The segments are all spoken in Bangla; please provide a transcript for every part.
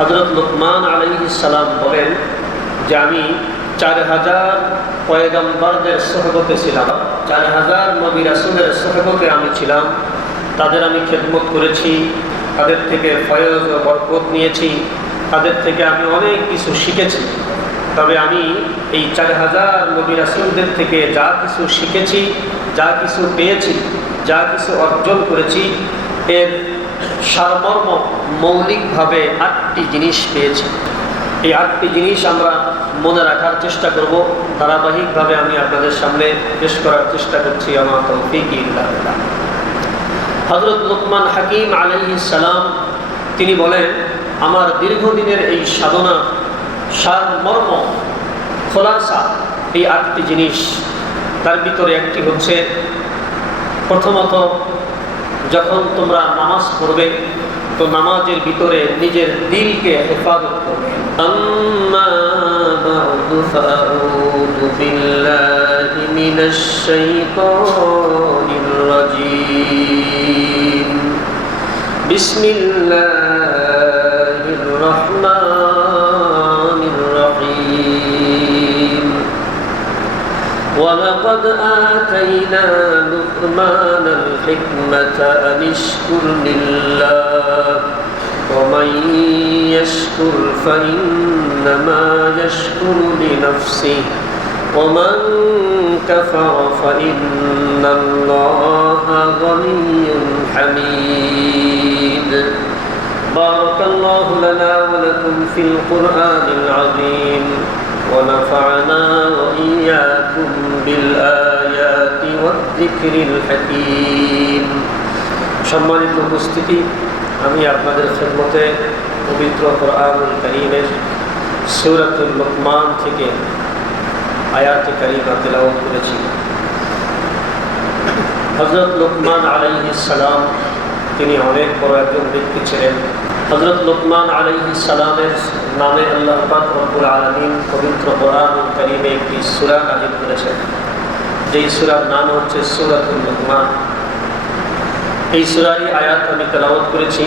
হযরত লুকমান আলাইহিস সালাম বলেন যে আমি 4000 পয়গম্বরদের সোহবতে ছিলাম, 4000 নবী রাসূলের সোহবতে আমি ছিলাম। তাদের আমি খেদমত করেছি, তাদের থেকে ফয়জ ও বরকত নিয়েছি, তাদের থেকে আমি অনেক কিছু শিখেছি। তবে আমি এই 4000 নবী রাসূলদের থেকে যা কিছু শিখেছি, যা কিছু পেয়েছি, যা কিছু অর্জন করেছি, এর সারমর্ম মৌলিকভাবে 8টি জিনিস পেয়েছি। এই 8টি জিনিস আমরা মনে রাখার চেষ্টা করব। ধারাবাহিকভাবে আমি আপনাদের সামনে পেশ করার চেষ্টা করছি। আমার তৌফিক ইল্লা বিল্লাহ। হযরত লুকমান হাকিম আলাইহিস সালাম তিনি বলেন, আমার দীর্ঘদিনের এই সাধনা সারমর্ম খোলাসা এই 8টি জিনিস। তার ভিতরে একটি হচ্ছে, প্রথমত যখন তোমরা নামাজ পড়বে তো নামাজের ভিতরে নিজের দিলকে হেফাজত করবে। আম্মা বা'দু ফাউযু বিল্লাহি মিনাশ শাইতানির রাজীম। বিসমিল্লাহির রাহমানির রহিম। ولقد آتينا لقمان الحكمة أن اشكر لله ومن يشكر فإنما يشكر لنفسه ومن كفر فإن الله غني حميد. بارك الله لنا ولكم في القرآن العظيم ونفعنا وإياكم بالآيات والذكر الحكيم. সম্মানিত উপস্থিতি, আমি আপনাদের খেদমতে পবিত্র কোরআনুল কারীমের সূরাতুল লুকমান থেকে আয়াতে কারিমা তেলাওয়াত করেছি। হযরত লুকমান আলাইহিস সালাম তিনি অনেক বড় একজন ব্যক্তি ছিলেন। হযরত লুকমান আলাইহিস সালামের নামে আল্লাহ পাক রব্বুল আলামিন পবিত্র কোরআনুল কারীমে একটি সূরা নাযিল করেছেন, যেই সূরার নাম হচ্ছে সূরাতুল লুকমান। এই সূরারই আয়াত আমি তেলাওয়াত করেছি।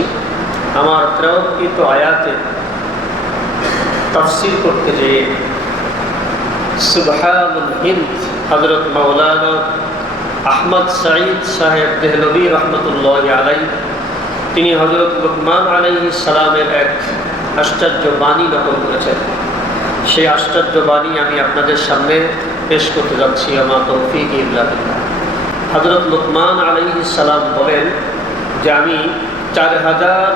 আমার তেলাওয়াতকৃত আয়াতে তাফসীর করতে যেয়ে সুবহানুল হিন্দ হযরত মাওলানা আহমদ সাঈদ সাহেব দেহলভী রহমতুল্লাহি আলাইহি তিনি হযরত লুকমান আলাইহিস সালামের এক আশ্চর্য বাণী নকল করেছেন। সেই আশ্চর্য বাণী আমি আপনাদের সামনে পেশ করতে যাচ্ছি। আমার তৌফিক ইল্লা বিল্লাহ। হযরত লুকমান আলাইহিস সালাম বলেন যে আমি 4000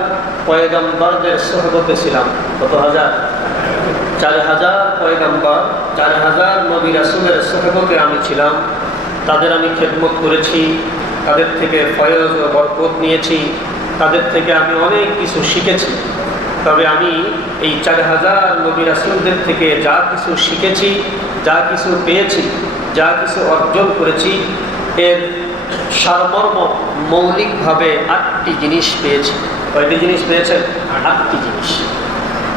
পয়গম্বরদের সোহবতে ছিলাম। কত হাজার? 4000 পয়গম্বর, 4000 নবী রাসূলের সোহবতে আমি ছিলাম। তাদের আমি খেদমত করেছি, তাদের থেকে ফয়জ ও বরকত নিয়েছি, তাদের থেকে আমি অনেক কিছু শিখেছি। তবে আমি এই 4000 নবী রাসূলদের থেকে যা কিছু শিখেছি, যা কিছু পেয়েছি, যা কিছু অর্জন করেছি, এর সারমর্ম মৌলিকভাবে 8টি জিনিস পেয়েছি। কয়টি জিনিস পেয়েছেন? 8টি জিনিস।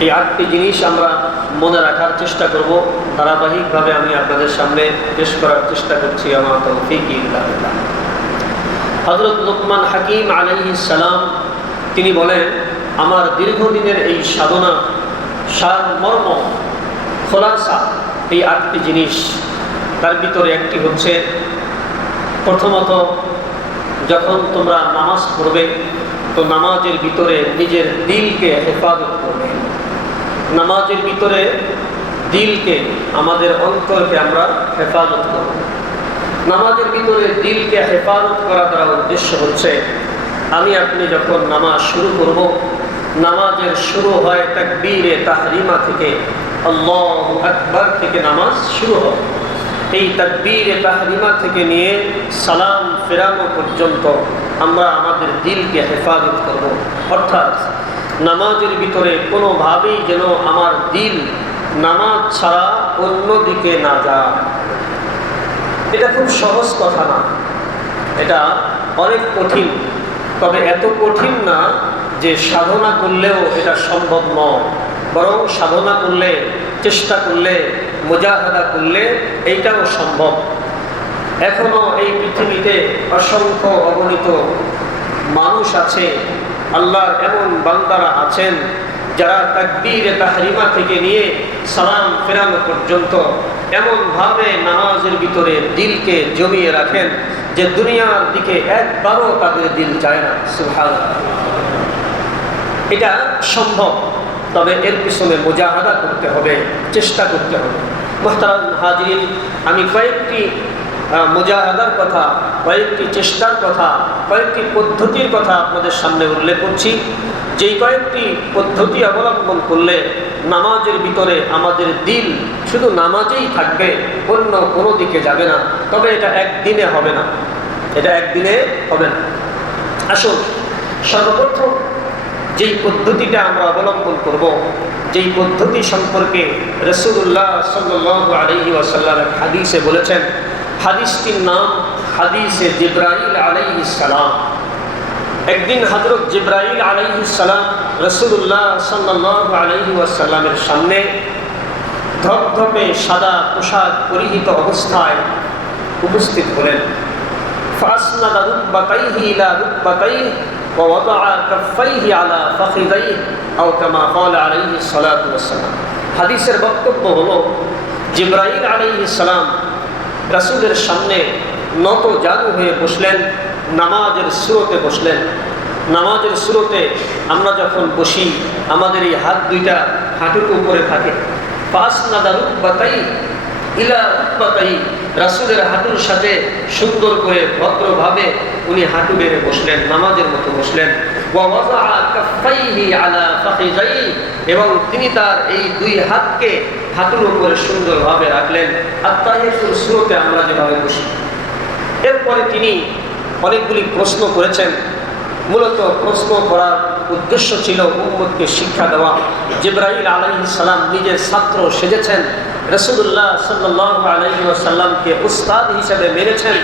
এই 8টি জিনিস আমরা মনে রাখার চেষ্টা করব। ধারাবাহিকভাবে আমি আপনাদের সামনে পেশ করার চেষ্টা করছি। আমার তৌফিক ইল্লা বিল্লাহ। হযরত লুকমান হাকিম আলাইহিস সালাম তিনি বলেন, আমার দীর্ঘদিনের এই সাধনা সারমর্ম খোলাসা এই 8টি জিনিস। তার ভিতরে একটি হচ্ছে, প্রথমত যখন তোমরা নামাজ পড়বে তো নামাজের ভিতরে নিজের দিলকে হেফাজত করবে। নামাজের ভিতরে দিলকে, আমাদের অন্তরকে আমরা হেফাজত করব। নামাজের ভিতরে দিলকে হেফাজত করা দ্বারা উদ্দেশ্য হচ্ছে, আমি আপনি যখন নামাজ শুরু করব, নামাজের শুরু হয় তাকবীরে তাহরিমা থেকে, আল্লাহু আকবার থেকে নামাজ শুরু হয়। এই তাকবীরে তাহরিমা থেকে নিয়ে সালাম ফেরানো পর্যন্ত আমরা আমাদের দিলকে হেফাজত করব। অর্থাৎ নামাজের ভিতরে কোনোভাবেই যেন আমার দিল নামাজ ছাড়া অন্য দিকে না যায়। এটা খুব সহজ কথা না, এটা অনেক কঠিন। তবে এত কঠিন না যে সাধনা করলেও এটা সম্ভব নয়, বরং সাধনা করলে, চেষ্টা করলে, মুজাহাদা করলে এইটাও সম্ভব। এখনো এই পৃথিবীতে অসংখ্য অগণিত মানুষ আছে, আল্লাহর এমন বান্দারা আছেন যারা তাকবীরে তাহরিমা থেকে নিয়ে সালাম ফেরানো পর্যন্ত এমনভাবে নামাজের ভিতরে দিলকে জমিয়ে রাখেন যে দুনিয়ার দিকে একবারও তাদের দিল যায় না। সুবহানাল্লাহ। এটা সম্ভব, তবে এর পিছনে মুজাহাদা করতে হবে, চেষ্টা করতে হবে। মুহতারাম হাজিরিন, আমি কয়েকটি মুজাহাদার কথা, কয়েকটি চেষ্টার কথা, কয়েকটি পদ্ধতির কথা আপনাদের সামনে উল্লেখ করছি। যেই কয়েকটি পদ্ধতি অবলম্বন করলে নামাজের ভিতরে আমাদের দিল শুধু নামাজেই থাকবে, অন্য কোনো দিকে যাবে না। তবে এটা একদিনে হবে না, এটা একদিনে হবে না। আসুন, সর্বপ্রথম যেই পদ্ধতিটা আমরা অবলম্বন করব, যেই পদ্ধতি সম্পর্কে রাসূলুল্লাহ সাল্লাল্লাহু আলাইহি ওয়াসাল্লাম হাদিসে বলেছেন, হাদিসটির নাম হাদিসে জিবরাইল আলাইহিস সালাম। একদিন হযরত জিবরাইল আলাইহিস সালাম রাসূলুল্লাহ সাল্লাল্লাহু আলাইহি ওয়াসাল্লামের সামনে ধবধবে সাদা পোশাক পরিহিত অবস্থায় উপস্থিত হলেন। ফাসনাদা রুকবাতাইহি ইলা রুকবাতাইহি ওয়া ওয়াদাআ কাফাইহি আলা ফাখিদাইহি আও কামা ক্বালা আলাইহিস সালাতু ওয়াসসালাম। হাদিসের বক্তব্য হলো, জিবরাইল আলাইহিস সালাম রাসূলের সামনে নত জানু হয়ে বসলেন, নামাজের সুরতে বসলেন। নামাজের সুরতে আমরা যখন বসি আমাদের এই হাত দুইটা হাঁটুর উপরে থাকে। ফাসনাদা রুকবাতাইহি ইলা রুকবাতাইহি, রাসূলের হাঁটুর সাথে সুন্দর করে ভদ্রভাবে উনি হাঁটু বেড়ে বসলেন, নামাজের মতো বসলেন। ওয়া ওয়াদাআ কাফাইহি আলা ফাখিদাইহি, এবং তিনি তার এই দুই হাতকে হাঁটুর উপরে সুন্দরভাবে রাখলেন। আত্তাহিয়াতুর সুরতে আমরা যেভাবে বসি। এরপরে তিনি অনেকগুলি প্রশ্ন করেছেন। মূলত প্রশ্ন করার উদ্দেশ্য ছিল উম্মতকে শিক্ষা দেওয়া। জিবরাইল আলাইহিস সালাম নিজের ছাত্র সেজেছেন, রাসূলুল্লাহ সাল্লাল্লাহু আলাইহি ওয়াসাল্লামকে উস্তাদ হিসেবে মেনেছেন।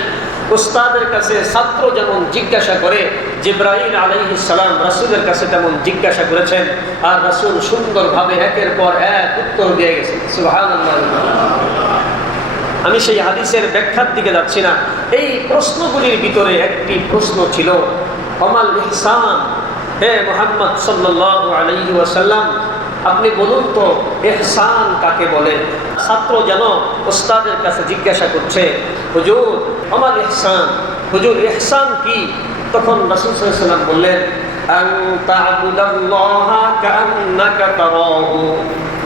উস্তাদের কাছে ছাত্র যেমন জিজ্ঞাসা করে, জিবরাইল আলাইহিস সালাম রাসূলের কাছে তেমন জিজ্ঞাসা করেছেন, আর রাসূল সুন্দরভাবে একের পর এক উত্তর দিয়ে গেছেন। সুবহানাল্লাহ। আমি সেই হাদিসের ব্যাখ্যার দিকে যাচ্ছি না। এই প্রশ্নগুলির ভিতরে একটি প্রশ্ন ছিল, আমাল ইহসান, হে মুহাম্মদ সাল্লাল্লাহু আলাইহি ওয়াসাল্লাম, আপনি বলুন তো ইহসান কাকে বলে? ছাত্র যেন উস্তাদের কাছে জিজ্ঞাসা করছে, হুজুর আমাল ইহসান, হুজুর ইহসান কি? তখন রাসূল সাল্লাল্লাহু আলাইহি ওয়াসাল্লাম বললেন, আন তা'বুদাল্লাহা কাআন্নাকা তারাহু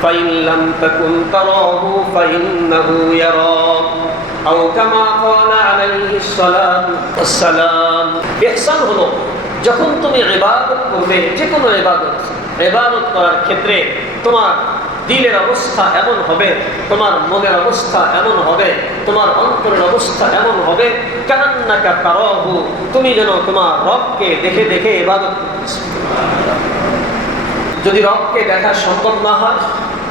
ফাইন লাম তাকুন তারাহু ফাইন্নাহু ইয়ারাক আও কামা ক্বালা আলাইহিস সালাতু ওয়াসসালাম। ইহসান হলো যখন তুমি ইবাদত করবে, যে কোনো ইবাদত করার ক্ষেত্রে তোমার দিলের অবস্থা এমন হবে, তোমার মনের অবস্থা এমন হবে, তোমার অন্তরের অবস্থা এমন হবে, কান্নাকা তারাহু, তুমি যেন তোমার রবকে দেখে দেখে ইবাদত করতেছ। যদি রবকে দেখা সম্ভব না হয়,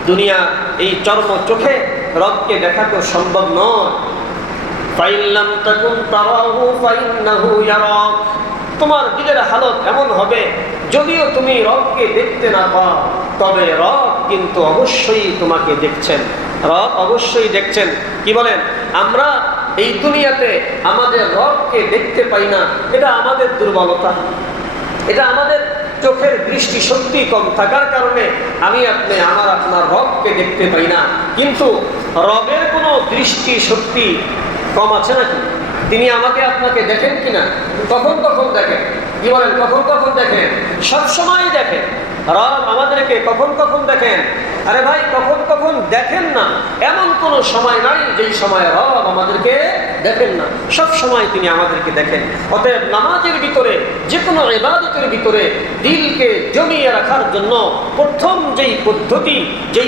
দুনিয়া এই চর্ম চোখে রবকে দেখা তো সম্ভব নয়। ফাইন লাম তাকুন তারাহু ফাইন্নাহু ইয়ারাক, তোমার দিলের হালত এমন হবে, যদিও তুমি রবকে দেখতে না পাও, তবে রব কিন্তু অবশ্যই তোমাকে দেখছেন। রব অবশ্যই দেখছেন। কি বলেন? আমরা এই দুনিয়াতে আমাদের রবকে দেখতে পাই না, এটা আমাদের দুর্বলতা, এটা আমাদের চোখের দৃষ্টি শক্তি কম থাকার কারণে আমি আপনি আপনার রবকে দেখতে পাই না। কিন্তু রবের কোনো দৃষ্টি শক্তি কম আছে নাকি? তিনি আমাকে আপনাকে দেখেন কিনা? কখন কখন দেখেন? কি বলেন? কখন কখন দেখেন? সবসময় দেখেন। রব আমাদেরকে কখন কখন দেখেন? আরে ভাই, কখন কখন দেখেন না এমন কোনো সময় নাই যেই সময় রব আমাদেরকে দেখেন না। সব সময় তিনি আমাদেরকে দেখেন। অতএব নামাজের ভিতরে, যে কোনো ইবাদতের ভিতরে দিলকে জমিয়ে রাখার জন্য প্রথম যেই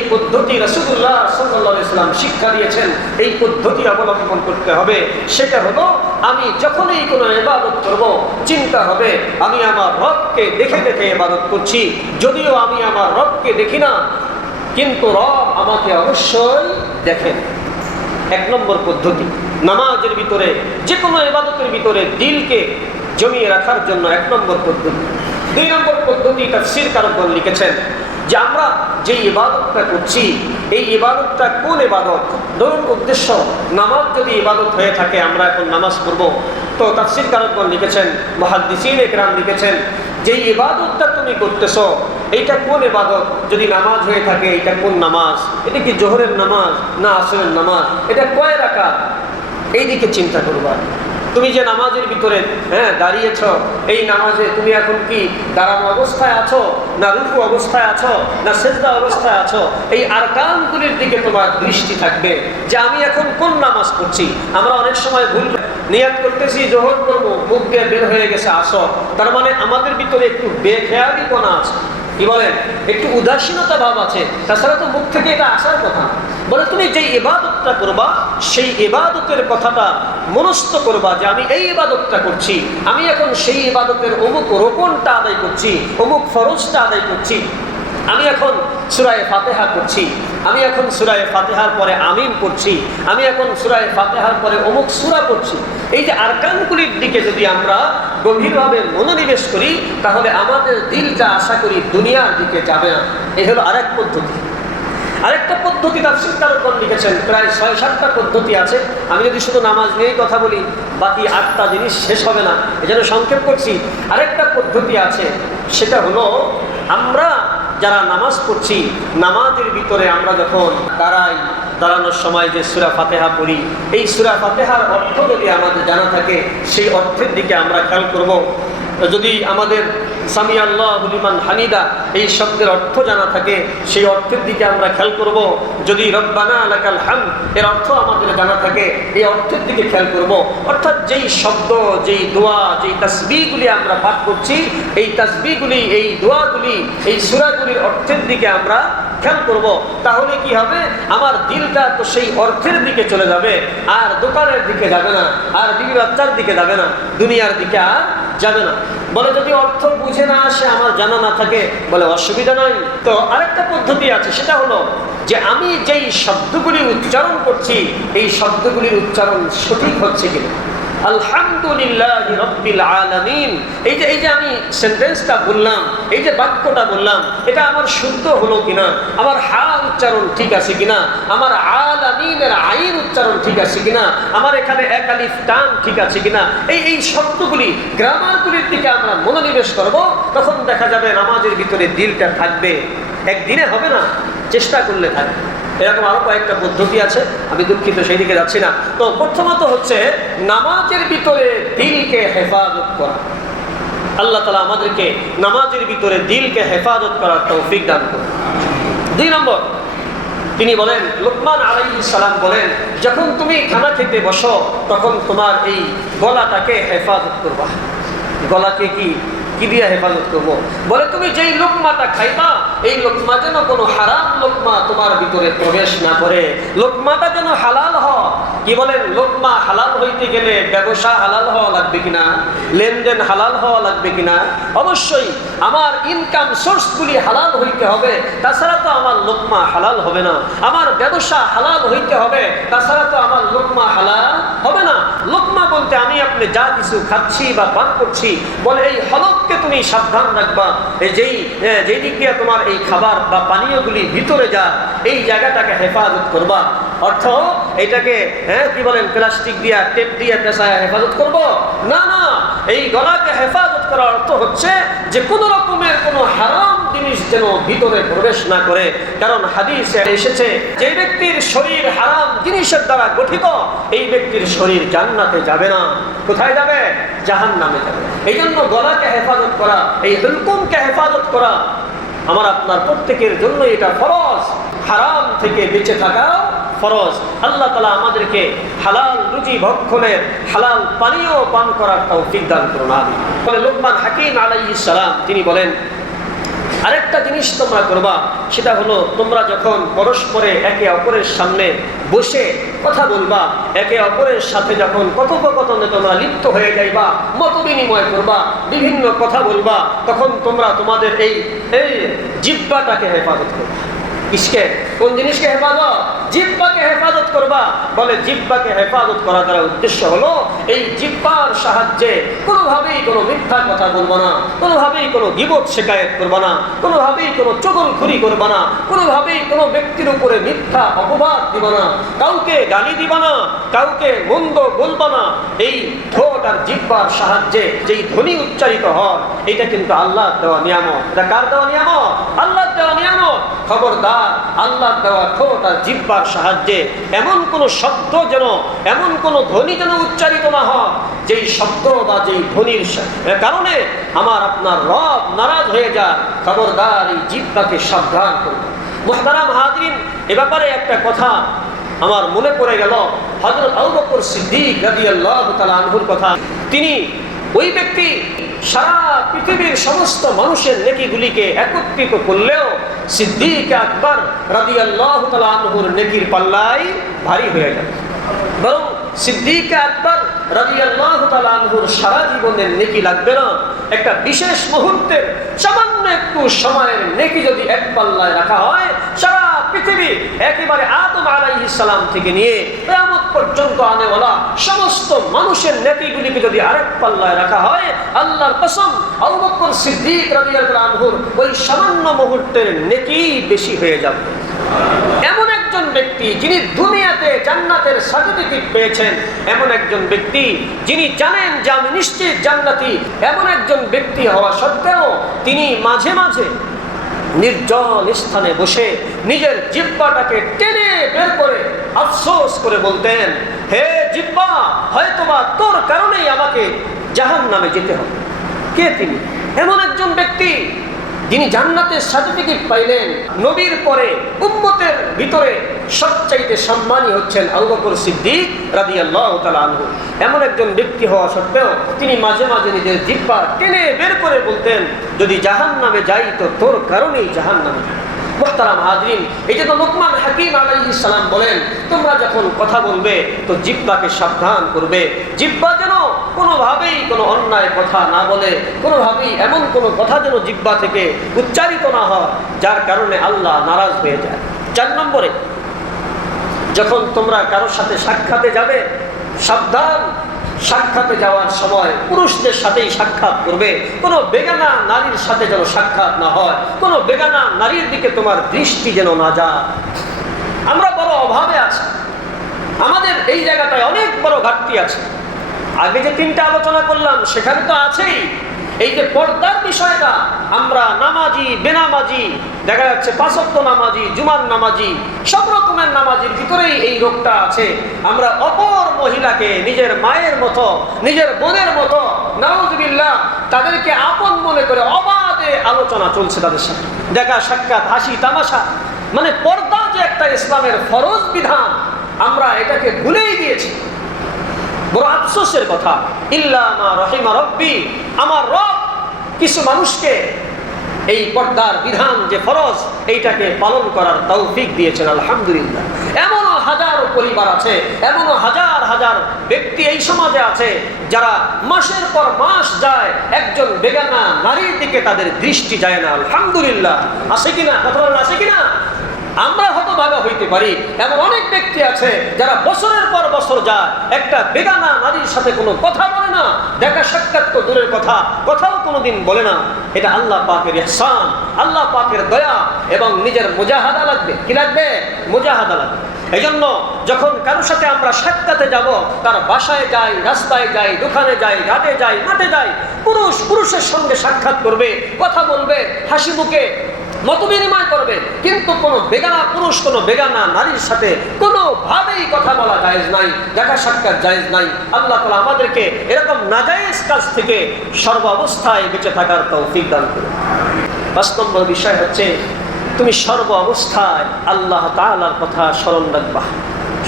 পদ্ধতি রাসূলুল্লাহ সাল্লাল্লাহু আলাইহি ওয়াসাল্লাম শিক্ষা দিয়েছেন, এই পদ্ধতি অবলম্বন করতে হবে। সেটা হলো, আমি যখনই কোনো ইবাদত করব, চিন্তা হবে আমি আমার রবকে দেখে দেখে ইবাদত করছি। যদিও আমি আমার রবকে দেখি না, কিন্তু রব আমাকে অবশ্যই দেখেন। এক নম্বর পদ্ধতি নামাজের ভিতরে, যে কোনো ইবাদতের ভিতরে দিলকে জমিয়ে রাখার জন্য এক নম্বর পদ্ধতি। দুই নম্বর পদ্ধতি তাফসীরকারগণ লিখেছেন যে আমরা যে ইবাদতটা করছি, এই ইবাদতটা কোন ইবাদত? ধরুন উদ্দেশ্য নামাজ যদি ইবাদত হয়ে থাকে, আমরা এখন নামাজ পড়ব, তো তাফসীরকারগণ লিখেছেন, মুহাদ্দিসিন ইকরাম লিখেছেন যে ইবাদতটা তুমি করতেছো এইটা কোন ইবাদত? যদি নামাজ হয়ে থাকে এটা কোন নামাজ? এটা কি জোহরের নামাজ না আসরের নামাজ? এটা কয় রাকাত? এই দিকে চিন্তা করবা। তুমি যে নামাজের ভিতরে দাঁড়িয়েছ, এই নামাজে তুমি এখন কি দাঁড়ানো অবস্থায় আছো, না রুকু অবস্থায় আছো, না সেজদা অবস্থায় আছো? এই আরকানগুলির দিকে তোমার দৃষ্টি থাকবে যে আমি এখন কোন নামাজ পড়ছি। আমরা অনেক সময় ভুল নিয়াত করতেছি জোহর করবো, মুখ দিয়ে বের হয়ে গেছে আসর। তার মানে আমাদের ভিতরে একটু বেখেয়ালিপনা আছে, কি বলেন, একটু উদাসীনতা ভাব আছে। তাছাড়া তো মুখ থেকে এটা আসার কথা। বলে তুমি যেই ইবাদতটা করবা সেই ইবাদতের কথাটা মনস্থ করবা যে আমি এই ইবাদতটা করছি, আমি এখন সেই ইবাদতের অমুক রোপণটা আদায় করছি, অমুক ফরজটা আদায় করছি। আমি এখন সূরা ফাতিহা করছি, আমি এখন সূরা ফাতিহার পরে আমিন পড়ছি, আমি এখন সূরা ফাতিহার পরে অমুক সূরা পড়ছি। এই যে আরকানগুলির দিকে যদি আমরা গভীরভাবে মনোনিবেশ করি তাহলে আমাদের দিলটা আশা করি দুনিয়ার দিকে যাবে না। এই হলো আরেক পদ্ধতি। আরেকটা পদ্ধতি তাফসীরকারগণ লিখেছেন, প্রায় ৬-৭টা পদ্ধতি আছে। আমি যদি শুধু নামাজ নিয়েই কথা বলি বাকি 8টা জিনিস শেষ হবে না, এজন্য সংক্ষেপ করছি। আরেকটা পদ্ধতি আছে, সেটা হলো আমরা যারা নামাজ পড়ছি নামাজের ভিতরে আমরা যখন দাঁড়ানোর সময় যে সূরা ফাতিহা পড়ি, এই সূরা ফাতিহার অর্থ যদি আমাদের জানা থাকে সেই অর্থের দিকে আমরা খেয়াল করব। যদি আমাদের সামি আল্লাহু লিমান হামিদা এই শব্দের অর্থ জানা থাকে সেই অর্থের দিকে আমরা খেয়াল করব। যদি রব্বানা লাকাল হামদ এর অর্থ আমাদের জানা থাকে এই অর্থের দিকে খেয়াল করব। অর্থাৎ যেই শব্দ, যেই দোয়া, যেই তাসবিহগুলি আমরা পাঠ করছি, এই তাসবিহগুলি, এই দোয়াগুলি, এই সূরাগুলির অর্থের দিকে আমরা খেয়াল করব। তাহলে কি হবে, আমার দিলটা তো সেই অর্থের দিকে চলে যাবে, আর দোকানের দিকে যাবে না, আর বিবি বাচ্চার দিকে যাবে না, দুনিয়ার দিকে আর যাবে না। বলে যদি অর্থ বুঝে না আসে, আমার জানা না থাকে, বলে অসুবিধা নয়। তো আরেকটা পদ্ধতি আছে, সেটা হলো যে আমি যেই শব্দগুলি উচ্চারণ করছি এই শব্দগুলির উচ্চারণ সঠিক হচ্ছে কিনা। আলহামদুলিল্লাহ রাব্বিল আলামিন, এই যে আমি সেন্টেন্সটা বললাম, এই যে বাক্যটা বললাম, এটা আমার শুদ্ধ হলো কিনা, আমার হা উচ্চারণ ঠিক আছে কিনা, আমার আলামিনের আইন উচ্চারণ ঠিক আছে কিনা, আমার এখানে এক আলিফ টান ঠিক আছে কিনা, এই শব্দগুলি, গ্রামারগুলির দিকে আমরা মনোনিবেশ করব। তখন দেখা যাবে নামাজের ভিতরে দিলটা থাকবে। একদিনে হবে না, চেষ্টা করলে থাকবে। এরকম আরো কয়েকটা পদ্ধতি আছে, আমি দুঃখিত সেই দিকে যাচ্ছি না। তো প্রথমত হচ্ছে নামাজের ভিতরে দিলকে হেফাজত করা। আল্লাহ তাআলা আমাদেরকে নামাজের ভিতরে দিলকে হেফাজত করার তৌফিক দান করুন। 2 নম্বর, তিনি বলেন, লুকমান আলাইহিস সালাম বলেন, যখন তুমি খানা খেতে বসো তখন তোমার এই গলাটাকে হেফাজত করবা। গলাকে কি দিয়ে হেফাজত করবো? বলে তুমি যেই লোকমাটা খাইবা এই লোকমা যেন কোনো হারাম লোকমা তোমার ভিতরে প্রবেশ না করে, লোকমাটা যেন হালাল হয়। কি বলেন, লোকমা হালাল হইতে গেলে ব্যবসা হালাল হওয়া লাগবে কিনা, লেনদেন হালাল হওয়া লাগবে কিনা? অবশ্যই আমার ইনকাম সোর্সগুলি হালাল হইতে হবে, তাছাড়া তো আমার লোকমা হালাল হবে না। আমার ব্যবসা হালাল হইতে হবে, তাছাড়া তো আমার লোকমা হালাল হবে না। লোকমা বলতে আমি আপনি যা কিছু খাচ্ছি বা পান করছি, বলে এই হলককে তুমি সাবধান রাখবা। যেই দিক দিয়ে তোমার এই খাবার বা পানীয়গুলি ভিতরে যা, এই জায়গাটাকে হেফাজত করবা। অর্থ এটাকে কি বলেন, প্লাস্টিক দিয়া, টেপ দিয়া পেঁচায় হেফাজত করব না। এই গলাকে হেফাজত করার অর্থ হচ্ছে যে কোনো রকমের কোনো হারাম জিনিস যেন ভিতরে প্রবেশ না করে। কারণ হাদিসে এসেছে, যে ব্যক্তির শরীর হারাম জিনিসের দ্বারা গঠিত এই ব্যক্তির শরীর জান্নাতে যাবে না। কোথায় যাবে? জাহান্নামে যাবে। এই জন্য গলাকে হেফাজত করা, এই হুলকুমকে হেফাজত করা আমার আপনার প্রত্যেকের জন্য এটা ফরজ। হারাম থেকে বেঁচে থাকা ফরজ। আল্লাহ তাআলা আমাদেরকে হালাল রুজি ভক্ষণের, হালাল পানীয় পান করার তৌফিক দান করুন। আমিন। বলে লোকমান হাকিম আলাইহিস সালাম, তিনি বলেন, আরেকটা জিনিস তোমরা করবা, সেটা হলো তোমরা যখন পরস্পরে একে অপরের সামনে বসে কথা বলবা, একে অপরের সাথে যখন কথোপকথনে তোমরা লিপ্ত হয়ে যাইবা, মত বিনিময় করবা, বিভিন্ন কথা বলবা, তখন তোমরা তোমাদের এই জিহ্বাটাকে হেফাজত করবা। কিসকে? কোন জিনিসকে হেফাজত? জিহ্বাকে হেফাজত করবা। বলে জিহ্বাকে হেফাজত করা দ্বারা উদ্দেশ্য হলো এই জিহ্বার সাহায্যে কোনোভাবেই কোনো মিথ্যা কথা বলবো না, কোনোভাবেই কোনো গীবত শিকায়েত করবা না, কোনোভাবেই কোনো চগলখুরি করবা না, কোনোভাবেই কোনো ব্যক্তির উপরে মিথ্যা অপবাদ দিব না, কাউকে গালি দিবা না, কাউকে মন্দ বলবা না। এই ঠোঁট আর জিহ্বার সাহায্যে যেই ধ্বনি উচ্চারিত হয় এটা কিন্তু আল্লাহর দেওয়া নিয়ামত। এটা কার দেওয়া নিয়ামত? আল্লাহর দেওয়া নিয়ামত। খবরদার আল্লাহর দেওয়া ঠোঁট আর জিহ্বার সাহায্যে এমন কোন শব্দ যেন, এমন কোন ধ্বনি যেন উচ্চারিত না হয় যেই শব্দ বা যেই ধ্বনির কারণে আমার আপনার রব নারাজ হয়ে যায়। খবরদার এই জিহ্বাকে সাবধান করুন। মুহতারাম হাজরিন, এ ব্যাপারে একটা কথা আমার মনে পড়ে গেল। হযরত আবু বকর সিদ্দিক রাদিয়াল্লাহু তাআলা আনহুর কথা। তিনি ওই ব্যক্তি সারা পৃথিবীর সমস্ত মানুষের নেকিগুলিকে একত্রিত করলেও সিদ্দিক আকবর রাদিয়াল্লাহু তাআলা আনহুর নেকির পাল্লাই ভারী হয়ে যায়। বরং সিদ্দিক আকবর রাদিয়াল্লাহু তাআলা আনহুর সারা জীবনের নেকি লাগবে না, একটা বিশেষ মুহূর্তের সামান্য একটু সময়ের নেকি যদি এক পাল্লায় রাখা হয়, সারা পৃথিবী একেবারে আদম আলাইহিস সালাম থেকে নিয়ে কিয়ামত পর্যন্ত আনেওয়ালা সমস্ত মানুষের নেকিগুলিকে যদি আরেক পাল্লায় রাখা হয়, আল্লাহর কসম আবু বকর সিদ্দিক রাদিয়াল্লাহু আনহুর ওই সামান্য মুহূর্তের নেকি বেশি হয়ে যাবে। এমন একজন ব্যক্তি যিনি দুনিয়াতে জান্নাতের সার্টিফিকেট পেয়েছেন, এমন একজন ব্যক্তি যিনি জানেন যে আমি নিশ্চিত জান্নাতি, এমন একজন ব্যক্তি হওয়া সত্ত্বেও তিনি মাঝে মাঝে নির্জন স্থানে বসে নিজের জিহ্বাটাকে টেনে বের করে আফসোস করে বলতেন, হে জিহ্বা, হয়তোবা তোর কারণেই আমাকে জাহান্নামে যেতে হবে। কে তিনি? এমন একজন ব্যক্তি যিনি জান্নাতের সার্টিফিকেট পাইলেন। নবীর পরে উম্মতের ভিতরে সবচাইতে সম্মানী হচ্ছেন আবু বকর সিদ্দিক রাদিয়াল্লাহু তাআলা আনহু। এমন একজন ব্যক্তি হওয়া সত্ত্বেও তিনি মাঝে মাঝে নিজের জিহ্বা টেনে বের করে বলতেন, যদি জাহান্নামে যাই তো তোর কারণেই জাহান্নামে। মুহতারাম হাজরিন, এই যে তো লোকমান হাকিম আলাইহিস সালাম বলেন, তোমরা যখন কথা বলবে তো জিহ্বাকে সাবধান করবে। জিহ্বা যেন কোনোভাবেই কোনো অন্যায় কথা না বলে, কোনোভাবেই এমন কোনো কথা যেন জিহ্বা থেকে উচ্চারিত না হয় যার কারণে আল্লাহ নারাজ হয়ে যায়। 4 নম্বরে, যখন তোমরা কারোর সাথে সাক্ষাতে যাবে, সাবধান, সাক্ষাতে যাওয়ার সময় পুরুষদের সাথেই সাক্ষাৎ করবে, কোনো বেগানা নারীর সাথে যেন সাক্ষাৎ না হয়, কোনো বেগানা নারীর দিকে তোমার দৃষ্টি যেন না যায়। আমরা বড় অভাবে আছি, আমাদের এই জায়গাটায় অনেক বড় ঘাটতি আছে। আগে যে 3টা আলোচনা করলাম সেখানে তো আছেই এই যে পর্দার বিষয়টা। আমরা নামাজি, বেনামাজি, দেখা যাচ্ছে 5 ওয়াক্ত নামাজি, জুমার নামাজি, সব রকমের নামাজির ভিতরেই এই রোগটা আছে। আমরা অপর মহিলাকে নিজের মায়ের মতো, নিজের বোনের মতো, নাউযুবিল্লাহ, তাদেরকে আপন মনে করে অবাধে আলোচনা চলছে তাদের সাথে, দেখা সাক্ষাৎ, হাসি তামাশা। মানে পর্দা যে একটা ইসলামের ফরজ বিধান, আমরা এটাকে ভুলেই গিয়েছি। বড় আফসোসের কথা। ইল্লা মা রাহিমা রব্বি, আমার রব কিছু মানুষকে এই পর্দার বিধান যে ফরজ, এইটাকে পালন করার তৌফিক দিয়েছেন, আলহামদুলিল্লাহ। এমনও হাজারো পরিবার আছে, এমনও হাজার হাজার ব্যক্তি এই সমাজে আছে যারা মাসের পর মাস যায়, একজন বেগানা নারীর দিকে তাদের দৃষ্টি যায় না। আলহামদুলিল্লাহ। আছে কিনা? কথা বলেন, আছে কিনা? আমরা হতভাগা হইতে পারি, এমন অনেক ব্যক্তি আছে যারা বছরের পর বছর যায়, একটা বেগানা নারীর সাথে কোনো কথা বলে না, দেখা সাক্ষাৎ তো দূরের কথা, কথাও কোনোদিন বলে না। এটা আল্লাহ পাকের ইহসান, আল্লাহ পাকের দয়া এবং নিজের মুজাহাদা লাগবে। কি লাগবে? মুজাহাদা লাগবে। এই জন্য যখন কারোর সাথে আমরা সাক্ষাতে যাব, তার বাসায় যাই, রাস্তায় যাই, দোকানে যাই, ঘাটে যাই, মাঠে যাই, পুরুষ পুরুষের সঙ্গে সাক্ষাৎ করবে, কথা বলবে, হাসি মুখে মত বিনিময় করবে, কিন্তু কোনো বেগানা পুরুষ, কোনো বেগানা নারীর সাথে কোনোভাবেই কথা বলা জায়েজ নাই, দেখা সাক্ষাৎ জায়েজ নাই। আল্লাহ তাআলা আমাদেরকে এরকম নাজায়েজ কাজ থেকে সর্ব অবস্থায় বেঁচে থাকার তৌফিক দান করুন। 5 নম্বর বিষয় হচ্ছে, তুমি সর্ব অবস্থায় আল্লাহ তাআলার কথা স্মরণ রাখবা।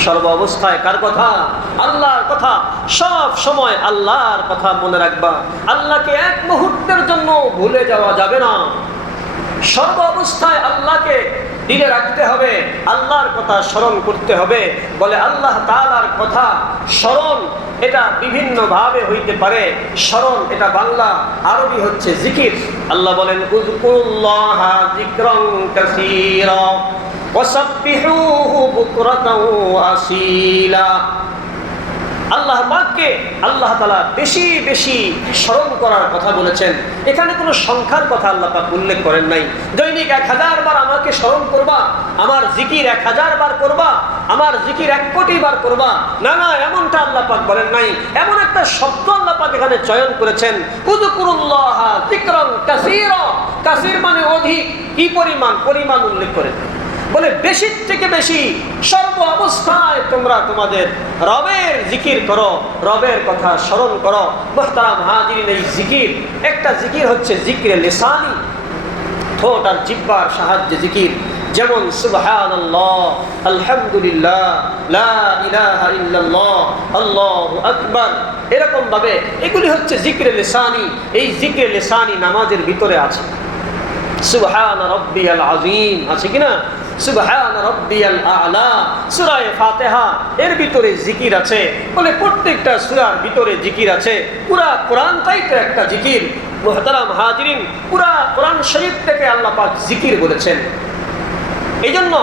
সর্ব অবস্থায় কার কথা? আল্লাহর কথা। সব সময় আল্লাহর কথা মনে রাখবা। আল্লাহকে এক মুহূর্তের জন্য ভুলে যাওয়া যাবে না। সর্ব অবস্থায় আল্লাহকে দিলে রাখতে হবে, আল্লাহর কথা স্মরণ করতে হবে। বলে আল্লাহ তাআলার কথা স্মরণ এটা বিভিন্ন ভাবে হইতে পারে। স্মরণ এটা বাংলা, আরবি হচ্ছে জিকির। আল্লাহ বলেন উযকুরুল্লাহা যিকরান কাসীরা, ওয়াসাব্বিহুহু বুকরাতাও ওয়া আসীলা। আল্লাহ পাককে আল্লাহ তাআলা বেশি বেশি স্মরণ করার কথা বলেছেন। এখানে কোনো সংখ্যার কথা আল্লাহ পাক উল্লেখ করেন নাই। দৈনিক 1000 বার আমাকে স্মরণ করবা, আমার জিকির 1000 বার করবা, আমার জিকির 1 কোটি বার করবা, না না, এমনটা আল্লাহ পাক বলেন নাই। এমন একটা শব্দ আল্লাহ পাক এখানে চয়ন করেছেন, উযকুরুল্লাহ যিকরান কাসীরা। কাসীর মানে অধিক, কি পরিমাণ, পরিমাণ উল্লেখ করেন। বলে বেশি থেকে বেশি সর্ব অবস্থায় তোমরা তোমাদের রবের জিকির করো, রবের কথা স্মরণ করো। মুহতারাম হাজিরিন, এই জিকির, একটা জিকির হচ্ছে জিকিরে লিসানি, ঠোঁট আর জিহ্বার সাহায্যে জিকির। যেমন সুবহানাল্লাহ, আলহামদুলিল্লাহ, লা ইলাহা ইল্লাল্লাহ, আল্লাহু আকবার, এরকম ভাবে এগুলি হচ্ছে জিকিরে লিসানি। এই জিকিরে লিসানি নামাজের ভিতরে আছে। সুবহান রাব্বিয়াল আযীম আছে কিনা, সুবহান রাব্বিয়াল আ'লা, সূরা ফাতিহা এর ভিতরে জিকির আছে। বলে প্রত্যেকটা সূরার ভিতরে জিকির আছে। পুরা কোরআনটাই তো একটা জিকির। মুহতারাম হাজিরিন, পুরা কোরআন শরীফ থেকে আল্লাহ পাক জিকির বলেছেন। এইজন্য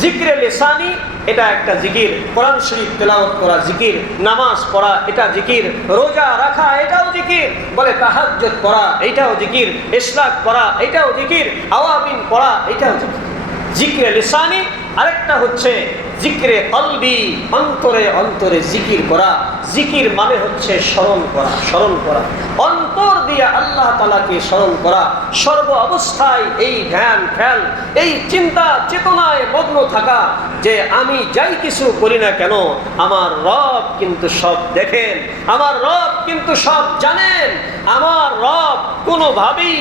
জিকিরে লিসানি এটা একটা জিকির, কোরআন শরীফ তেলাওয়াত করা জিকির, নামাজ পড়া এটা জিকির, রোজা রাখা এটাও জিকির, বলে তাহাজ্জুদ পড়া এটাও জিকির, ইশরাক পড়া এটাও জিকির, আওয়াবিন পড়া এটাও জিকির। জিকিরে লিসানি। আরেকটা হচ্ছে জিকিরে কলবি, অন্তরে অন্তরে জিকির করা। জিকির মানে হচ্ছে স্মরণ করা, স্মরণ করা, অন্তর দিয়ে আল্লাহ তাআলাকে স্মরণ করা। সর্ব অবস্থায় এই ধ্যান খেয়াল, এই চিন্তা চেতনায় মগ্ন থাকা যে আমি যাই কিছু করি না কেন, আমার রব কিন্তু সব দেখেন, আমার রব কিন্তু সব জানেন। আমার রব কোনোভাবেই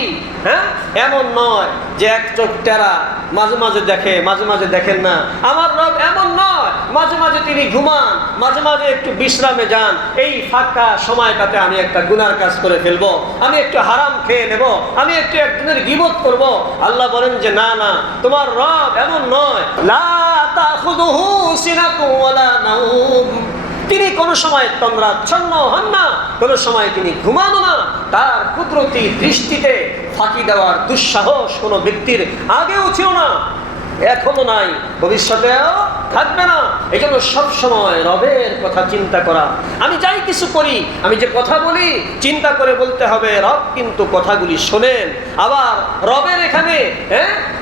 এমন নয় যে এক চোখ টেরা, মাঝে মাঝে দেখে মাঝে মাঝে দেখেন না। আমার রব এমন নয় মাঝে মাঝে তিনি ঘুমান, মাঝে মাঝে একটু বিশ্রামে যান। এই ফাঁকা সময়টাতে আমি একটা গুনার কাজ করে ফেলবো, আমি একটু হারাম খেয়ে নেব, আমি একটু একদিনের গীবত করব। আল্লাহ বলেন যে না না, তোমার রব এমন নয়। লা তাখুযুহু সিনাতুন ওয়ালা নাওম, তিনি কোনো সময় তন্দ্রাচ্ছন্ন হন না, কোনো সময় তিনি ঘুমানো না। তার কুদরতি দৃষ্টিতে ফাঁকি দেওয়ার দুঃসাহস কোনো ব্যক্তির আগেও ছিল না, এখনো নাই, ভবিষ্যতেও থাকবে না। এই জন্য সবসময় রবের কথা চিন্তা করা। আমি যাই কিছু করি, আমি যে কথা বলি, চিন্তা করে বলতে হবে রব কিন্তু কথাগুলি শোনেন। আবার রবের এখানে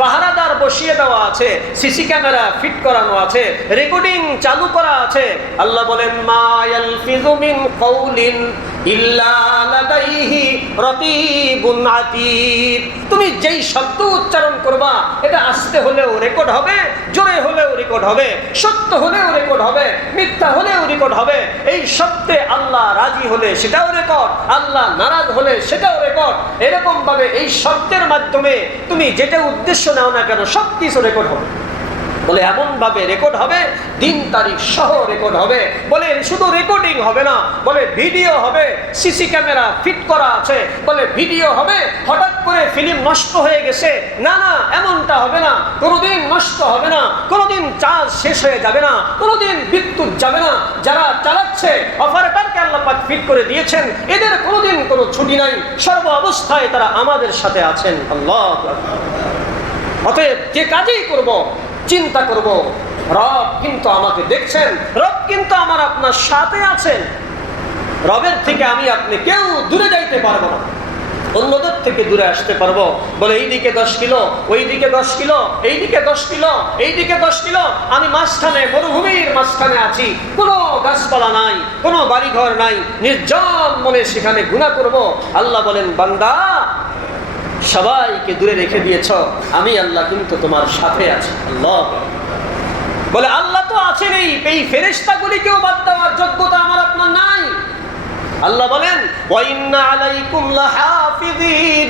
পাহারাদার বসিয়ে দেওয়া আছে, সিসি ক্যামেরা ফিট করানো আছে, রেকর্ডিং চালু করা আছে। আল্লাহ বলেন মা ইয়ালফিযু মিন কাউলিন ইল্লা লাদাইহি রাকিবুন আতীদ। তুমি যেই শব্দ উচ্চারণ করবা এটা আস্তে হলেও রেকর্ড হবে, জোরে হলেও রেকর্ড হবে, সত্য হলেও রেকর্ড হবে, মিথ্যা হলেও রেকর্ড হবে। এই শব্দে আল্লাহ রাজি হলে সেটাও রেকর্ড, আল্লাহ নারাজ হলে সেটাও রেকর্ড। এরকম ভাবে এই শব্দের মাধ্যমে তুমি যেটা উদ্দেশ্য নাও না কেন সব কিছু রেকর্ড হবে। বলে এমন ভাবে রেকর্ড হবে, দিন তারিখ সহ রেকর্ড হবে। বলে শুধু রেকর্ডিং হবে না, বলে ভিডিও হবে, সিসি ক্যামেরা ফিট করা আছে, বলে ভিডিও হবে। হঠাৎ করে ফিল্ম নষ্ট হয়ে গেছে, না না, এমনটা হবে না, কোনোদিন নষ্ট হবে না, কোনোদিন চার্জ শেষ হয়ে যাবে না, কোনোদিন বিদ্যুৎ যাবে না। যারা চালাচ্ছে অপারেটরকে আল্লাহ পাক ফিট করে দিয়েছেন, এদের কোনোদিন কোনো ছুটি নাই, সর্ব অবস্থায় তারা আমাদের সাথে আছেন। আল্লাহ অতএব যে কাজই করব চিন্তা করব রব কিন্তু আমাকে দেখছেন, রব কিন্তু আমার আপনার সাথে আছেন। রবের থেকে আমি আপনি কেউ দূরে যাইতে পারবো না, অন্যদের থেকে দূরে আসতে পারবো। বলে এইদিকে 10 কিলো, ওইদিকে 10 কিলো, এইদিকে 10 কিলো, এইদিকে 10 কিলো, আমি মাঝখানে মরুভূমির মাঝখানে আছি, কোনো গাছপালা নাই, কোনো বাড়িঘর নাই, নির্জন মনে সেখানে গুনাহ করব। আল্লাহ বলেন বান্দা সবাইকে দূরে রেখে দিয়েছ, আমি আল্লাহ কিন্তু তোমার সাথে আছি। আল্লাহ বলে আল্লাহ তো আছেন, এই ফেরেশতাগুলিকেও বাদ দেওয়ার যোগ্যতা আমার আপনার নাই। আল্লাহ বলেন ওয়া ইন্না আলাইকুম লাহাফিযিন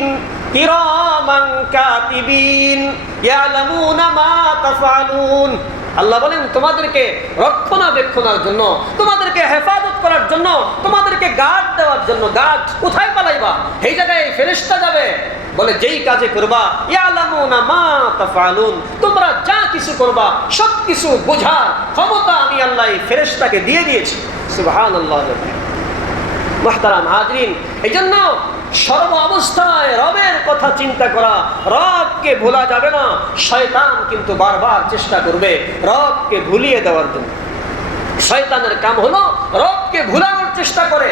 কিরামান কাতিবিন ইয়ালামুনা মা তাফআলুন। আল্লাহ বলেন তোমাদেরকে রক্ষণাবেক্ষণের জন্য, তোমাদেরকে হেফাজত করার জন্য, তোমাদেরকে গার্ড দেওয়ার জন্য। গার্ড কোথায় পালাইবা, এই জায়গায় ফেরেশতা যাবে। বলে যেই কাজে করবা ইয়ালামুনা মা তাফআলুন, তোমরা যা কিছু করবা সব কিছু বোঝার ক্ষমতা আমি আল্লাহ এই ফেরেশতাকে দিয়ে দিয়েছি। সুবহানাল্লাহ। মুহতারাম হাজরিন, এই জন্য সর্ব অবস্থায় রবের কথা চিন্তা করা, রবকে ভোলা যাবে না। শয়তান কিন্তু বারবার চেষ্টা করবে রবকে ভুলিয়ে দেওয়ার জন্য। শয়তানের কাম হলো রবকে ভুলানোর চেষ্টা করে।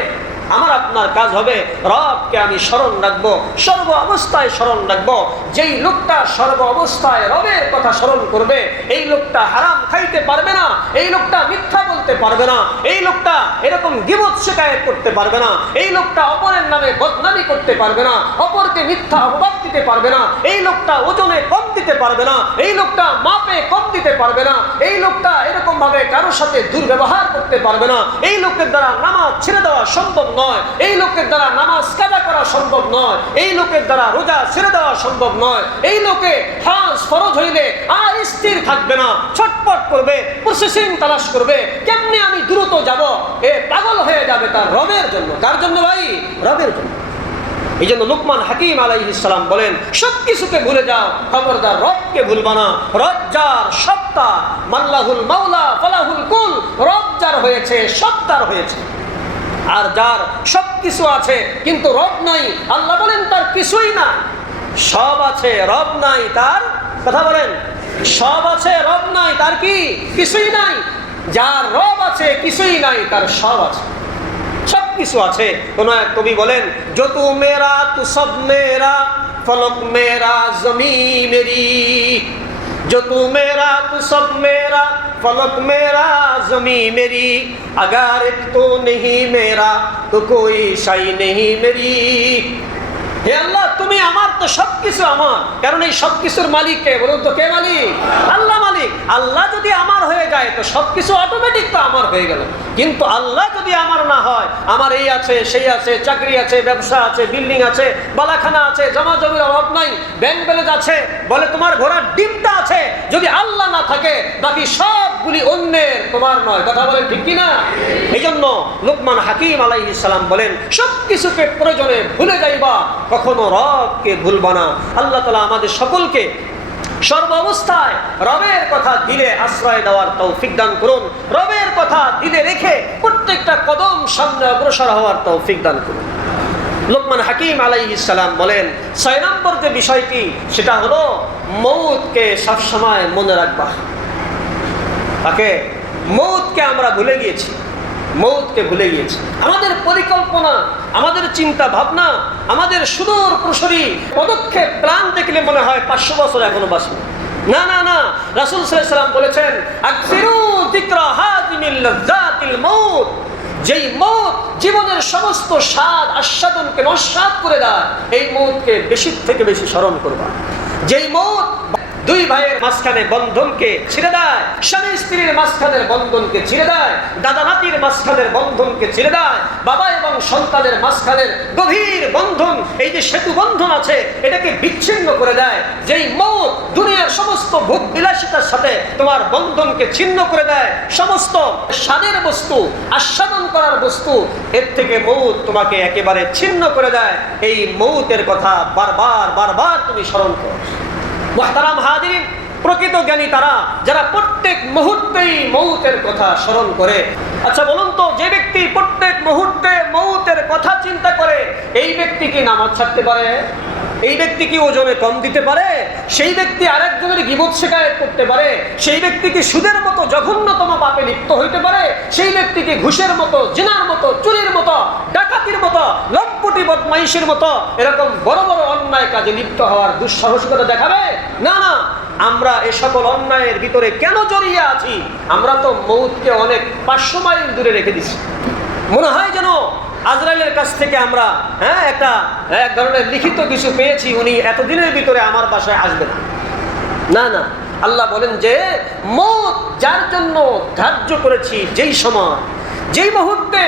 আমার আপনার কাজ হবে রবকে আমি স্মরণ রাখবো, সর্ব অবস্থায় স্মরণ রাখবো। যেই লোকটা সর্ব অবস্থায় রবের কথা স্মরণ করবে, এই লোকটা হারাম খাইতে পারবে না, এই লোকটা মিথ্যা বলতে পারবে না, এই লোকটা এরকম গীবত শিকায়েত করতে পারবে না, এই লোকটা অপরের নামে বদনামি করতে পারবে না, অপরকে মিথ্যা অপবাদ দিতে পারবে না, এই লোকটা ওজনে কম দিতে পারবে না, এই লোকটা মাপে কম দিতে পারবে না, এই লোকটা এরকম ভাবে কারোর সাথে দুর্ব্যবহার করতে পারবে না, এই লোকের দ্বারা নামাজ ছেড়ে দেওয়া সম্ভব নয়, এই লোকের দ্বারা নামাজ কাজা করা সম্ভব নয়, এই লোকের দ্বারা রোজা ছেড়ে দেওয়া সম্ভব নয়, এই লোকে হজ ফরজ হইলে আর স্থির থাকবে না, ছটপট করবে, প্রসেসিং তালাশ করবে, কেমনে আমি দ্রুত যাব, এ পাগল হয়ে যাবে তার রবের জন্য। কার জন্য ভাই? রবের জন্য। এই জন্য লুকমান হাকিম আলাইহিস সালাম বলেন, সবকিছুকে ভুলে যাও, খবরদার রবকে ভুলবা না। রব যার সত্তা, মাল্লাহুল মাওলা ফালাহুল কুল, রব যার হয়েছে সব তার হয়েছে। আর যার সবকিছু আছে কিন্তু রব নাই, আল্লাহ বলেন তার কিছুই না। সব আছে রব নাই তার, কথা বলেন, সব আছে রব নাই তার কি? কিছুই নাই। যার রব আছে কিছুই নাই, তার সব আছে, সব কিছু আছে। কোন এক কবি বলেন, যো তু মেরা তু সব মেরা, ফলক মেরা জমি মেরি, जो तू मेरा तू सब मेरा, फलक मेरा जमी मेरी, अगर एक तो नहीं मेरा तो कोई शाई नहीं मेरी। হে আল্লাহ, তুমি আমার তো সবকিছু আমার, কারণ এই সবকিছুর মালিক কে বলুন তো? কে মালিক? আল্লাহ মালিক। আল্লাহ যদি আমার হয়ে যায় তো সবকিছু অটোমেটিক তো আমার হয়ে গেল। কিন্তু আল্লাহ যদি আমার না হয়, আমার এই আছে সেই আছে, চাকরি আছে, ব্যবসা আছে, বিল্ডিং আছে, বালাখানা আছে, জমা জমির অভাব নাই, ব্যাংক ব্যালেন্স আছে, বলে তোমার ঘোড়ার ডিমটা আছে, যদি আল্লাহ না থাকে বাকি সবগুলি অন্যের, তোমার নয়। কথা বলেন ঠিক কিনা? এই জন্য লুকমান হাকিম আলাইহিস সালাম বলেন, সবকিছুকে প্রয়োজনে ভুলে যাইবা, কখনো রবকে ভুলবা না। আল্লাহ তাআলা আমাদের সকলকে সর্ব অবস্থায় রবের কথা দিলে আশ্রয় দেওয়ার তৌফিক দান করুন। রবের কথা দিলে রেখে প্রত্যেকটা কদম সামনে অগ্রসর হওয়ার তৌফিক দান করুন। লুকমান হাকিম আলাইহিস সালাম বলেন, 6 নম্বর যে বিষয়টি, সেটা হলো মৌতকে সবসময় মনে রাখবা। তাকে মৌতকে আমরা ভুলে গিয়েছি, মৌতকে ভুলে গিয়েছি। আমাদের পরিকল্পনা, আমাদের চিন্তা ভাবনা, আমাদের সুদূর প্রসারী পদক্ষেপ, প্ল্যান দেখলে মনে হয় 500 বছর এখনো বাঁচব। না না না, রাসূল সাল্লাল্লাহু আলাইহি ওয়াসাল্লাম বলেছেন, আকসিরু যিকরা হাযিমিল লাযাতিল মাউত, যেই মৌত জীবনের সমস্ত স্বাদ আস্বাদনকে নস্বাত করে দেয়, এই মৌতকে বেশি থেকে বেশি স্মরণ করবা। যেই মৌত দুই ভাইয়ের মাঝখানে বন্ধনকে ছিঁড়ে দেয়, স্বামী স্ত্রীর মাঝখানের বন্ধনকে ছিঁড়ে দেয়, দাদা নাতির মাঝখানের বন্ধনকে ছিঁড়ে দেয়, বাবা এবং সন্তানের মাঝখানের গভীর বন্ধন, এই যে সেতু বন্ধন আছে, এটাকে বিচ্ছিন্ন করে দেয়। যেই মৌত দুনিয়ার সমস্ত ভোগ বিলাসিতার সাথে তোমার বন্ধনকে ছিন্ন করে দেয়, সমস্ত স্বাদের বস্তু, আস্বাদন করার বস্তু, এর থেকে মৌত তোমাকে একেবারে ছিন্ন করে দেয়। এই মৌতের কথা বারবার বারবার তুমি স্মরণ করো। মুহতারাম হাজিরিন, প্রকৃত জ্ঞানী তারা যারা প্রত্যেক মুহূর্তেই মৌতের কথা স্মরণ করে। আচ্ছা বলুন তো, যে ব্যক্তি প্রত্যেক মুহূর্তে মৌতের কথা চিন্তা করে, এই ব্যক্তি কি নামাজ ছাড়তে পারে? এই ব্যক্তি কি ওজনে কম দিতে পারে? সেই ব্যক্তি আরেকজনের গীবত শিকায়েত করতে পারে? সেই ব্যক্তি কি সুদের মতো জঘন্যতম পাপে লিপ্ত হইতে পারে? সেই ব্যক্তি কি ঘুষের মতো, জিনার মতো, চুরির মতো, ডাকাতির মতো, লম্পটি বদমাইশের মতো এরকম বড় বড় অন্যায় কাজে লিপ্ত হওয়ার দুঃসাহসিকতা দেখাবে? না না, আমরা এ সকল অন্যায়ের ভিতরে কেন জড়িয়ে আছি? আমরা তো মৌতকে অনেক 500 মাইল দূরে রেখে দিচ্ছি। মনে হয় যেন আজরাইলের কাছ থেকে আমরা এক ধরনের লিখিত কিছু পেয়েছি, উনি এতদিনের ভিতরে আমার বাসায় আসবেন। না না, আল্লাহ বলেন যে মৌত যার জন্য ধার্য করেছি, যেই সময়, যেই মুহূর্তে,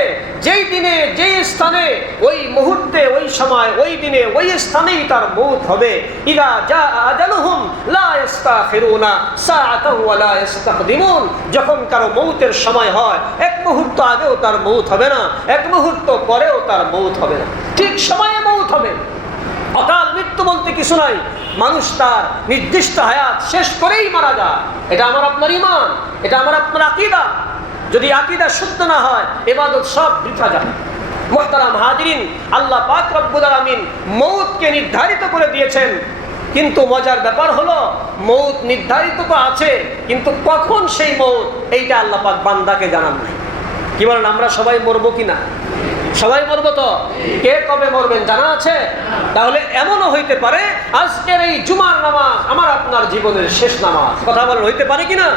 যেই দিনে, যেই স্থানে, ওই মুহূর্তে, ওই সময়, ওই দিনে, ওই স্থানেই তার মৌত হবে। ইযা জা আজালুহুম লা ইস্তাখিরুনা সাআতান ওয়া লা ইস্তাকদিমুন, যখন কারো মৌতের সময় হয়, এক মুহূর্ত আগেও তার মৌত হবে না, এক মুহূর্ত পরেও তার মৌত হবে না, ঠিক সময়ে মৌত হবে। অকাল মৃত্যু বলতে কিছু নাই, মানুষ তার নির্দিষ্ট হায়াত শেষ করেই মারা যায়। এটা আমার আপনার ঈমান, এটা আমার আপনার আকীদা। যদি আকীদা শুদ্ধ না হয়, ইবাদত সব বৃথা যায়। মুহতারাম হাজিরিন, আল্লাহ পাক রব্বুল আলামিন মৌতকে নির্ধারিত করে দিয়েছেন, কিন্তু মজার ব্যাপার হলো মৌত নির্ধারিত তো আছে, কিন্তু কখন সেই মৌত এইটা আল্লাহ পাক বান্দাকে জানান নাই। কি বলেন, আমরা সবাই মরবো কিনা? সবাই মরবো তো? কে কবে মরবেন জানা আছে? তাহলে এমনও হইতে পারে আজকের এই জুমার নামাজ আমার আপনার জীবনের শেষ নামাজ। কথা বলেন, হইতে পারে কিনা?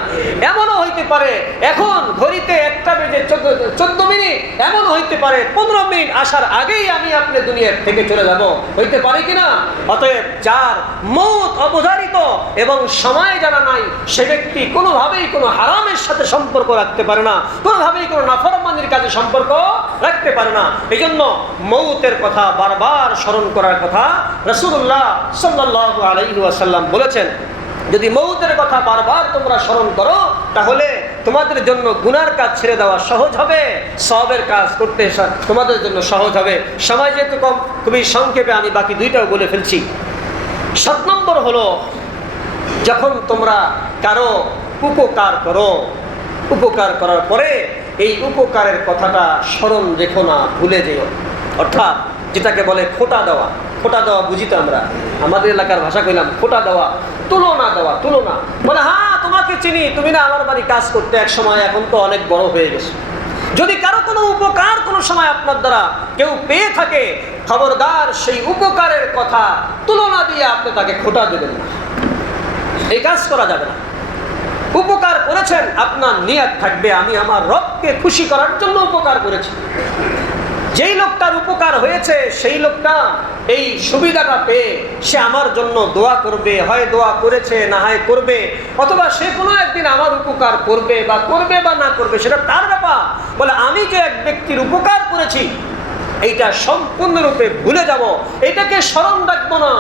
এমনও হইতে পারে এখন ঘড়িতে 1টা বেজে 14 মিনিট, এমন হইতে পারে 15 মিনিট আসার আগেই আমি আপনি দুনিয়ার থেকে চলে যাব। হইতে পারে কিনা? অতএব যার মৌত অবধারিত এবং সময় জানা নাই, সে ব্যক্তি কোনোভাবেই কোনো হারামের সাথে সম্পর্ক রাখতে পারে না, কোনোভাবেই কোনো নাফরমানির কাজে সম্পর্ক রাখতে পারে না। এই জন্য মৌতের কথা বারবার স্মরণ করার কথা রাসূলুল্লাহ সাল্লাল্লাহু আলাইহি ওয়াসাল্লাম বলেছেন। যদি মৌতের কথা বারবার তোমরা স্মরণ করো, তাহলে তোমাদের জন্য গুনার কাজ ছেড়ে দেওয়া সহজ হবে, সওয়াবের কাজ করতে তোমাদের জন্য সহজ হবে। সময় যেহেতু কম, খুবই সংক্ষেপে আমি বাকি দুইটাও বলে ফেলছি। 7 নম্বর হলো, যখন তোমরা কারো উপকার করো, উপকার করার পরে এই উপকারের কথাটা স্মরণ রেখো না, ভুলে যেও। অর্থাৎ যেটাকে বলে খোটা দেওয়া। খোটা দেওয়া বুঝি তো আমরা, আমাদের এলাকার ভাষা কইলাম খোটা দেওয়া, তুলনা দেওয়া। তুলনা বলে, হ্যাঁ তোমাকে চিনি, তুমি না আমার বাড়ি কাজ করতে এক সময়, এখন তো অনেক বড় হয়ে গেছে। যদি কারো কোনো উপকার কোনো সময় আপনার দ্বারা কেউ পেয়ে থাকে, খবরদার সেই উপকারের কথা তুলনা দিয়ে আপনি তাকে খোটা দেবেন না। এই কাজ করা যাবে না। উপকার করেছেন, আপনার নিয়ত থাকবে আমি আমার রবকে খুশি করার জন্য উপকার করেছি। যেই লোকটার উপকার হয়েছে সেই লোকটা এই সুবিধাটা পেয়ে সে আমার জন্য দোয়া করবে, হয় দোয়া করেছে না হয় করবে, অথবা সে কোনো একদিন আমার উপকার করবে বা না করবে, সেটা তার ব্যাপার। বলে আমি যে এক ব্যক্তির উপকার করেছি এইটা সম্পূর্ণরূপে ভুলে যাব, এটাকে স্মরণ রাখবো না,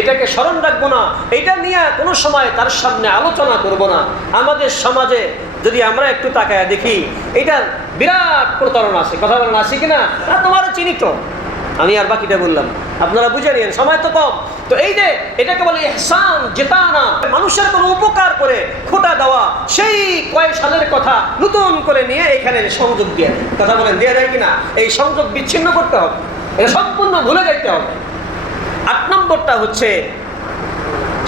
এটাকে স্মরণ রাখবো না, এটা নিয়ে কোনো সময় তার সামনে আলোচনা করব না। আমাদের সমাজে যদি আমরা একটু তাকায় দেখি, এটার বিরাট প্রতারণা আছে। কথা বলেন, আছে কিনা? তোমারও চিনি তো, আমি আর বাকিটা বললাম, আপনারা বুঝে নিন, সময় তো কম। তো এই যে এটাকে বলে ইহসান জেতানা, মানুষের কোনো উপকার করে খোটা দেওয়া, সেই কয়েক সালের কথা নতুন করে নিয়ে এখানে সংযোগ দিয়ে, কথা বলেন দেওয়া যায় কিনা? এই সংযোগ বিচ্ছিন্ন করতে হবে, এটা সম্পূর্ণ ভুলে যাইতে হবে। 8 নম্বরটা হচ্ছে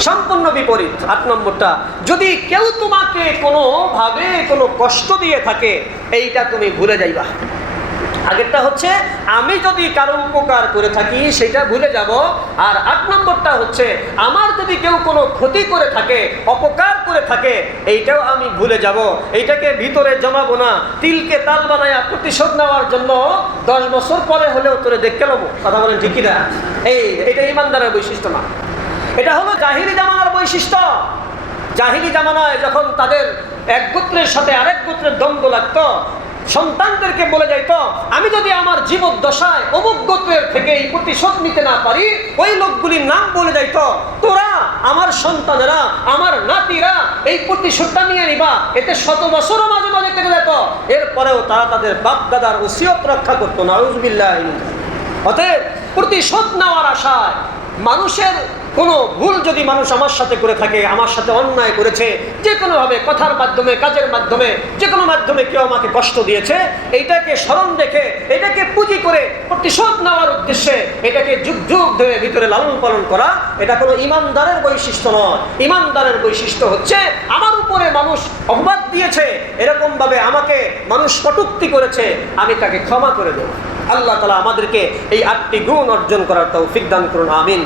সম্পূর্ণ বিপরীত। 8 নম্বরটা, যদি কেউ তোমাকে কোনোভাবে কোনো কষ্ট দিয়ে থাকে, এইটা তুমি ভুলে যাইবা। আগেরটা হচ্ছে আমি যদি কারো উপকার করে থাকি সেটা ভুলে যাব, আর 8 নম্বরটা হচ্ছে আমার যদি কেউ কোনো ক্ষতি করে থাকে, অপকার করে থাকে, এইটাও আমি ভুলে যাব। এইটাকে ভিতরে জমাবো না, তিলকে তাল বানায়া প্রতিশোধ নেওয়ার জন্য 10 বছর পরে হলেও তোরে দেখতে নেবো। কথা বলেন ঠিকই না? এটা ইমানদারের বৈশিষ্ট্য না, এটা হলো জাহিলি জামানার বৈশিষ্ট্য। জাহিলি জামানায় যখন তাদের এক গোত্রের সাথে আরেক গোত্রের দ্বন্দ্ব লাগতো, সন্তানদেরকে বলে যাইতো, আমি যদি আমার জীবদ্দশায় অমুক গোত্রের থেকে এই প্রতিশোধ নিতে না পারি, ওই লোকগুলির নাম বলে যাইতো, তোরা আমার সন্তানেরা, আমার নাতিরা এই প্রতিশোধটা নিয়ে নিবা। এতে 100 বছরও মাঝে মাঝে কেটে যেত, এরপরেও তারা তাদের বাপ দাদার ওসিয়ত রক্ষা করতো না। নাউযুবিল্লাহ। অতএব প্রতিশোধ নেওয়ার আশায় মানুষের কোনো ভুল যদি মানুষ আমার সাথে করে থাকে, আমার সাথে অন্যায় করেছে, যে কোনোভাবে কথার মাধ্যমে, কাজের মাধ্যমে, যে কোনো মাধ্যমে কেউ আমাকে কষ্ট দিয়েছে, এইটাকে স্মরণ রেখে, এটাকে পুঁজি করে প্রতিশোধ নেওয়ার উদ্দেশ্যে এটাকে যুগ যুগ ধরে ভিতরে লালন পালন করা, এটা কোনো ইমানদারের বৈশিষ্ট্য নয়। ইমানদারের বৈশিষ্ট্য হচ্ছে আমার উপরে মানুষ অপবাদ দিয়েছে, এরকমভাবে আমাকে মানুষ কটূক্তি করেছে, আমি তাকে ক্ষমা করে দেব। আল্লাহ তাআলা আমাদেরকে এই 8টি গুণ অর্জন করার তৌফিক দান করুন, আমিন।